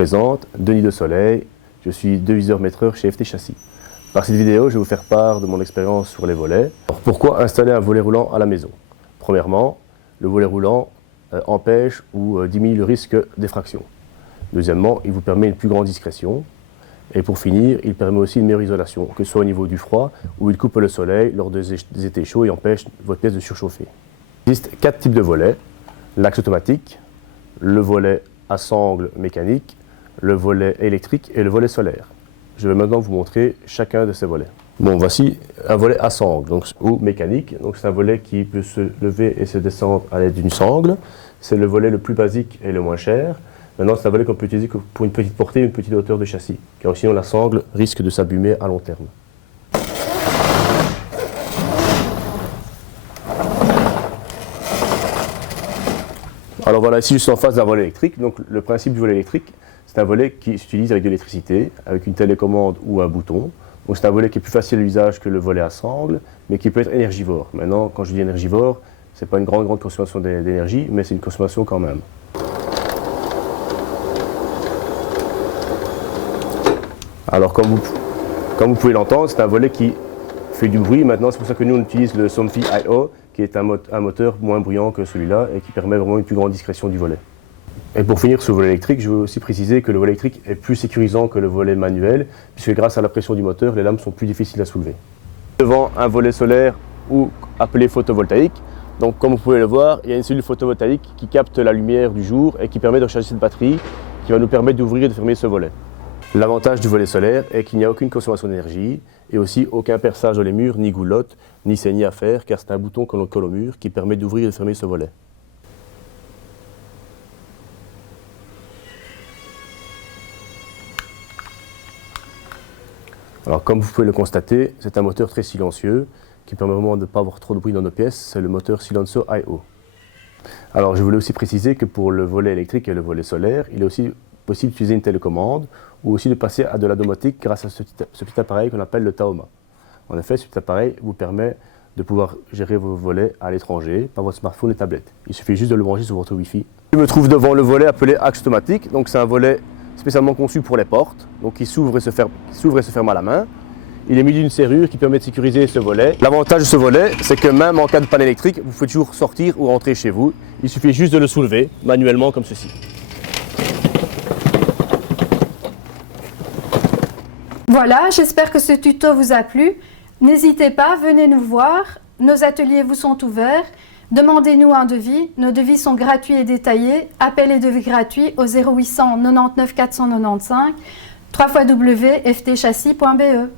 présente Denis de Soleil, je suis deviseur-maîtreur chez FT Châssis. Par cette vidéo, je vais vous faire part de mon expérience sur les volets. Alors, pourquoi installer un volet roulant à la maison? Premièrement, le volet roulant empêche ou diminue le risque d'effraction. Deuxièmement, il vous permet une plus grande discrétion. Et pour finir, il permet aussi une meilleure isolation, que ce soit au niveau du froid, où il coupe le soleil lors des étés chauds et empêche votre pièce de surchauffer. Il existe 4 types de volets: l'axe automatique, le volet à sangle mécanique, le volet électrique et le volet solaire. Je vais maintenant vous montrer chacun de ces volets. Bon, voici un volet à sangle ou mécanique. C'est un volet qui peut se lever et se descendre à l'aide d'une sangle. C'est le volet le plus basique et le moins cher. Maintenant, c'est un volet qu'on peut utiliser pour une petite portée et une petite hauteur de châssis, car sinon la sangle risque de s'abîmer à long terme. Alors voilà, ici je suis en face d'un volet électrique. Donc le principe du volet électrique, c'est un volet qui s'utilise avec de l'électricité, avec une télécommande ou un bouton. Donc c'est un volet qui est plus facile à l'usage que le volet à sangle, mais qui peut être énergivore. Maintenant, quand je dis énergivore, ce n'est pas une grande consommation d'énergie, mais c'est une consommation quand même. Alors comme vous pouvez l'entendre, c'est un volet qui fait du bruit. Maintenant, c'est pour ça que nous on utilise le Somfy IO, qui est un moteur moins bruyant que celui-là et qui permet vraiment une plus grande discrétion du volet. Et pour finir sur le volet électrique, je veux aussi préciser que le volet électrique est plus sécurisant que le volet manuel, puisque grâce à la pression du moteur, les lames sont plus difficiles à soulever. Devant un volet solaire ou appelé photovoltaïque, donc comme vous pouvez le voir, il y a une cellule photovoltaïque qui capte la lumière du jour et qui permet de recharger cette batterie, qui va nous permettre d'ouvrir et de fermer ce volet. L'avantage du volet solaire est qu'il n'y a aucune consommation d'énergie et aussi aucun perçage dans les murs, ni goulotte, ni saignée à faire, car c'est un bouton que l'on colle au mur qui permet d'ouvrir et de fermer ce volet. Alors comme vous pouvez le constater, c'est un moteur très silencieux qui permet vraiment de ne pas avoir trop de bruit dans nos pièces, c'est le moteur Silencio IO. Alors je voulais aussi préciser que pour le volet électrique et le volet solaire, il est aussi possible d'utiliser une télécommande ou aussi de passer à de la domotique grâce à ce petit appareil qu'on appelle le Taoma. En effet, ce petit appareil vous permet de pouvoir gérer vos volets à l'étranger par votre smartphone et tablette. Il suffit juste de le brancher sur votre Wi-Fi. Je me trouve devant le volet appelé axe automatique. Donc c'est un volet spécialement conçu pour les portes, donc qui s'ouvre et se ferme à la main. Il est muni d'une serrure qui permet de sécuriser ce volet. L'avantage de ce volet, c'est que même en cas de panne électrique, vous pouvez toujours sortir ou rentrer chez vous. Il suffit juste de le soulever manuellement comme ceci. Voilà, j'espère que ce tuto vous a plu. N'hésitez pas, venez nous voir. Nos ateliers vous sont ouverts. Demandez-nous un devis. Nos devis sont gratuits et détaillés. Appel et devis gratuits au 0800 99 495 www.ftchassis.be.